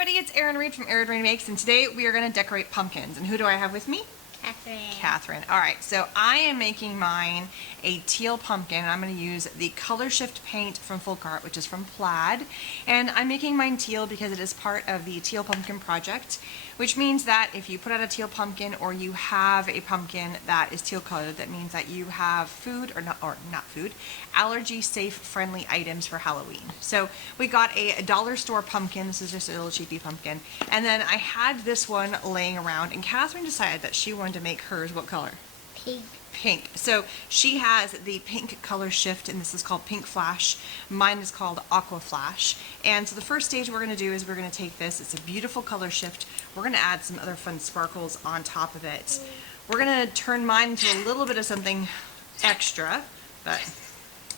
everybody, it's Erin Reed from Art and Crafty Makes, and today we are going to decorate pumpkins. And who do I have with me? Catherine. All right, so I am making mine a teal pumpkin, and I'm going to use the Color Shift paint from Folk Art, which is from Plaid. And I'm making mine teal because it is part of the Teal Pumpkin Project, which means that if you put out a teal pumpkin or you have a pumpkin that is teal colored, that means that you have food, or not food, allergy safe friendly items for Halloween. So we got a dollar store pumpkin. This is just a little cheapy pumpkin. And then I had this one laying around, and Catherine decided that she wanted to make hers what color? Pink. So she has the pink Color Shift, and this is called Pink Flash. Mine is called Aqua Flash. And so the first stage we're going to do is we're going to take this. It's a beautiful color shift. We're going to add some other fun sparkles on top of it. We're going to turn mine into a little bit of something extra, but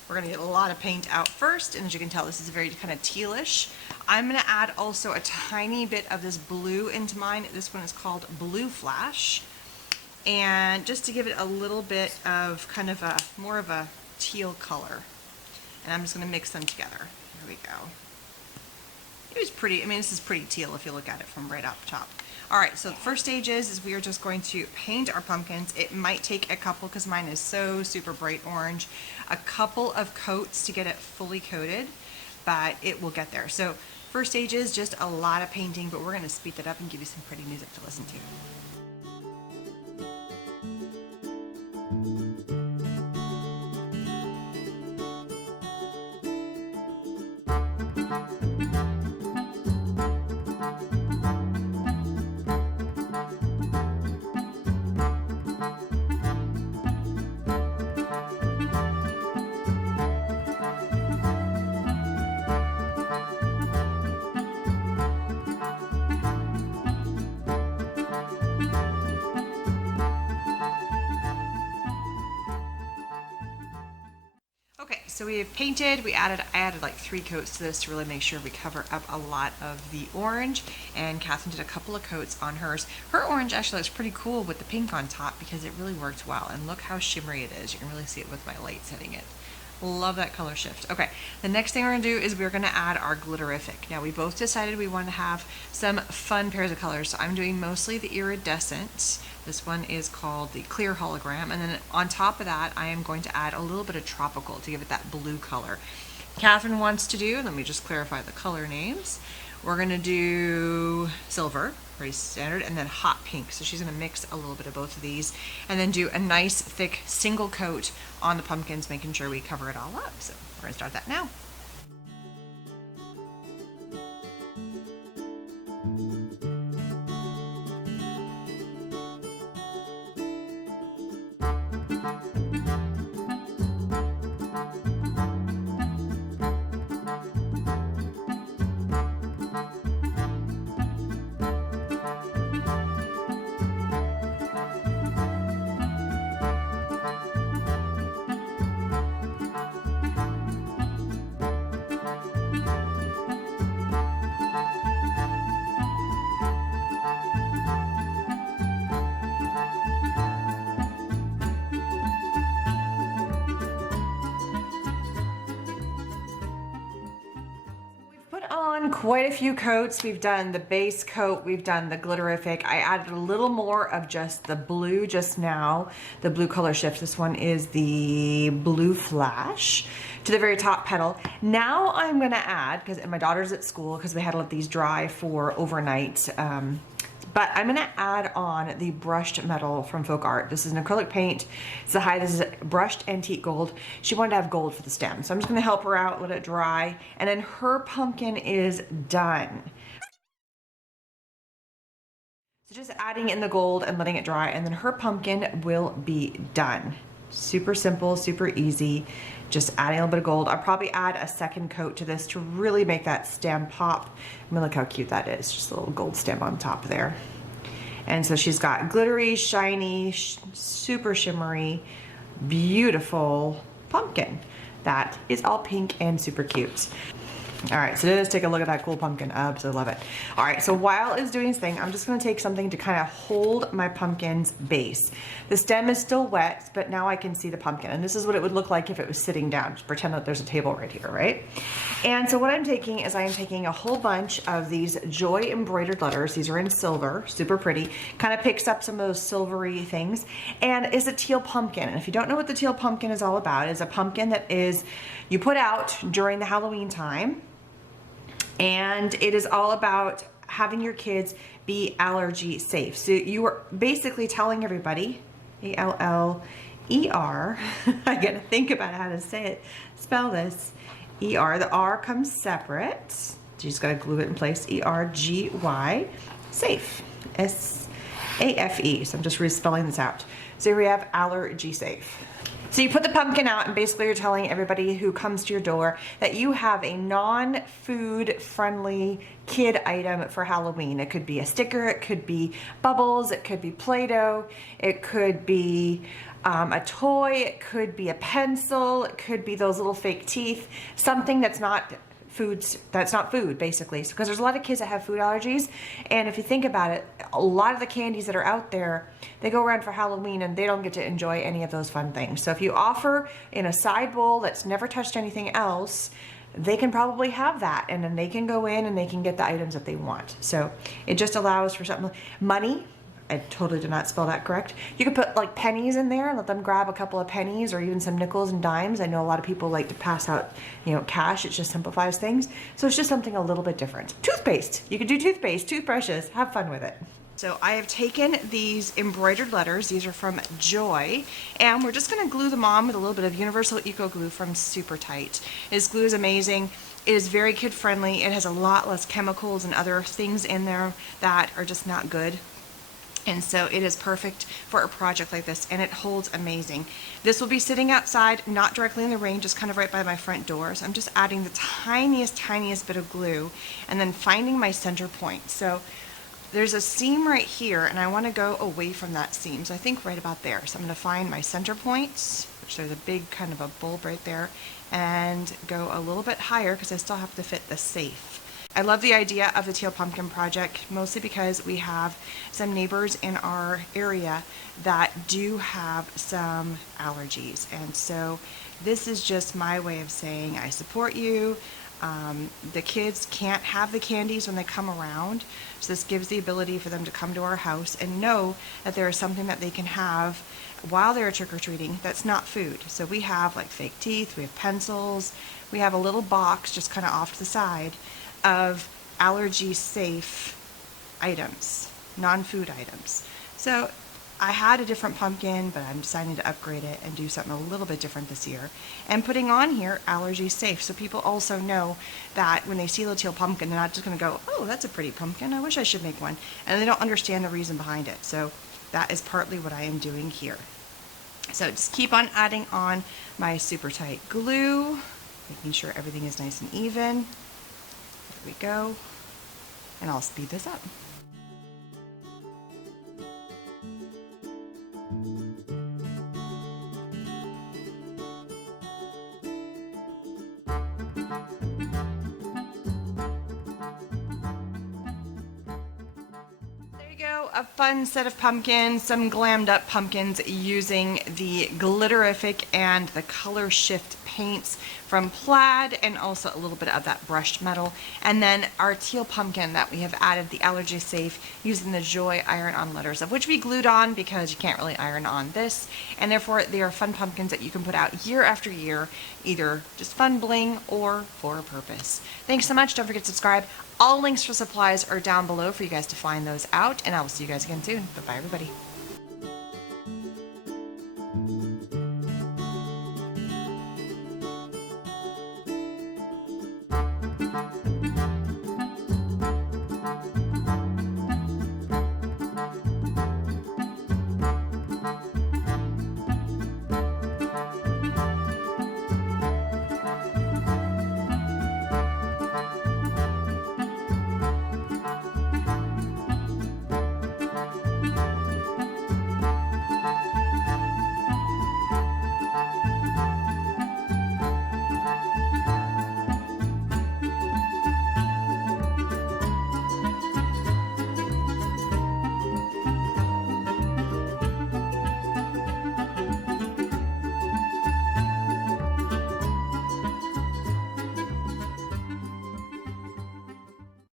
we're going to get a lot of paint out first. And as you can tell, this is very kind of tealish. I'm going to add also a tiny bit of this blue into mine. This one is called Blue Flash. And just to give it a little bit of kind of a more of a teal color. And I'm just going to mix them together. Here we go. It was pretty, I mean, this is pretty teal if you look at it from right up top. Alright, so the first stage is we are just going to paint our pumpkins. It might take a couple, because mine is so super bright orange, a couple of coats to get it fully coated, but it will get there. So first stage is just a lot of painting, but we're going to speed that up and give you some pretty music to listen to. So we have painted, I added like 3 coats to this to really make sure we cover up a lot of the orange, and Catherine did a couple of coats on hers. Her orange actually looks pretty cool with the pink on top because it really worked well, and look how shimmery it is. You can really see it with my lights hitting it. Love that color shift. Okay, the next thing we're going to do is we're going to add our glitterific. Now we both decided we want to have some fun pairs of colors, so I'm doing mostly the iridescent. This one is called the clear hologram, and then on top of that I am going to add a little bit of tropical to give it that blue color. Catherine wants to do, let me just clarify the color names, we're going to do silver, pretty standard, and then hot pink. So she's going to mix a little bit of both of these and then do a nice thick single coat on the pumpkins, making sure we cover it all up. So we're going to start that now. Quite a few coats. We've done the base coat, we've done the glitterific. I added a little more of just the blue just now, the blue color shift. This one is the Blue Flash to the very top petal. Now I'm going to add, because my daughter's at school, because we had to let these dry for overnight, but I'm going to add on the brushed metal from Folk Art. This is an acrylic paint. It's the high. This is brushed antique gold. She wanted to have gold for the stem, so I'm just going to help her out, let it dry, and then her pumpkin is done. So just adding in the gold and letting it dry, and then her pumpkin will be done. Super simple, super easy. Just adding a little bit of gold. I'll probably add a second coat to this to really make that stem pop. I mean, look how cute that is. Just a little gold stem on top there. And so she's got glittery, shiny, super shimmery, beautiful pumpkin that is all pink and super cute. All right, so let's take a look at that cool pumpkin. Absolutely love it. All right, so while it's doing its thing, I'm just gonna take something to kind of hold my pumpkin's base. The stem is still wet, but now I can see the pumpkin. And this is what it would look like if it was sitting down. Just pretend that there's a table right here, right? And so what I'm taking is I am taking a whole bunch of these Joy embroidered letters. These are in silver, super pretty. Kind of picks up some of those silvery things. And is a teal pumpkin. And if you don't know what the teal pumpkin is all about, it's a pumpkin that is you put out during the Halloween time. And it is all about having your kids be allergy safe. So you are basically telling everybody, A-L-L-E-R, I gotta think about how to say it, spell this, E-R, the R comes separate, so you just gotta glue it in place, E-R-G-Y, safe, S-A-F-E, so I'm just respelling this out. So here we have allergy safe. So you put the pumpkin out and basically you're telling everybody who comes to your door that you have a non-food friendly kid item for Halloween. It could be a sticker, it could be bubbles, it could be Play-Doh, it could be a toy, it could be a pencil, it could be those little fake teeth, something that's not food basically, because there's a lot of kids that have food allergies, and if you think about it, a lot of the candies that are out there, they go around for Halloween and they don't get to enjoy any of those fun things. So if you offer in a side bowl that's never touched anything else, they can probably have that, and then they can go in and they can get the items that they want. So it just allows for something. Money, I totally did not spell that correct. You could put like pennies in there and let them grab a couple of pennies or even some nickels and dimes. I know a lot of people like to pass out, you know, cash. It just simplifies things. So it's just something a little bit different. Toothpaste. You could do toothpaste, toothbrushes. Have fun with it. So I have taken these embroidered letters. These are from Joy, and we're just going to glue them on with a little bit of Universal Eco Glue from Supertite. This glue is amazing. It is very kid friendly. It has a lot less chemicals and other things in there that are just not good. And so it is perfect for a project like this, and it holds amazing. This will be sitting outside, not directly in the rain, just kind of right by my front door. So I'm just adding the tiniest bit of glue and then finding my center point. So there's a seam right here, and I want to go away from that seam. So I think right about there. So I'm going to find my center points, which there's a big kind of a bulb right there, and go a little bit higher because I still have to fit the safe. I love the idea of the Teal Pumpkin Project, mostly because we have some neighbors in our area that do have some allergies. And so this is just my way of saying I support you. The kids can't have the candies when they come around, so this gives the ability for them to come to our house and know that there is something that they can have while they're trick-or-treating that's not food. So we have like fake teeth, we have pencils, we have a little box just kind of off to the side of allergy safe items, non-food items. So I had a different pumpkin, but I'm deciding to upgrade it and do something a little bit different this year. And putting on here, allergy safe, so people also know that when they see the teal pumpkin, they're not just gonna go, oh, that's a pretty pumpkin, I wish I should make one. And they don't understand the reason behind it. So that is partly what I am doing here. So just keep on adding on my Supertite glue, making sure everything is nice and even. There we go, and I'll speed this up. There you go, a fun set of pumpkins, some glammed up pumpkins using the glitterific and the color shift paints from Plaid, and also a little bit of that brushed metal, and then our teal pumpkin that we have added the allergy safe using the Joy iron-on letters, of which we glued on because you can't really iron on this, and therefore they are fun pumpkins that you can put out year after year, either just fun bling or for a purpose. Thanks so much. Don't forget to subscribe. All links for supplies are down below for you guys to find those out, and I will see you guys again soon. Bye-bye, everybody.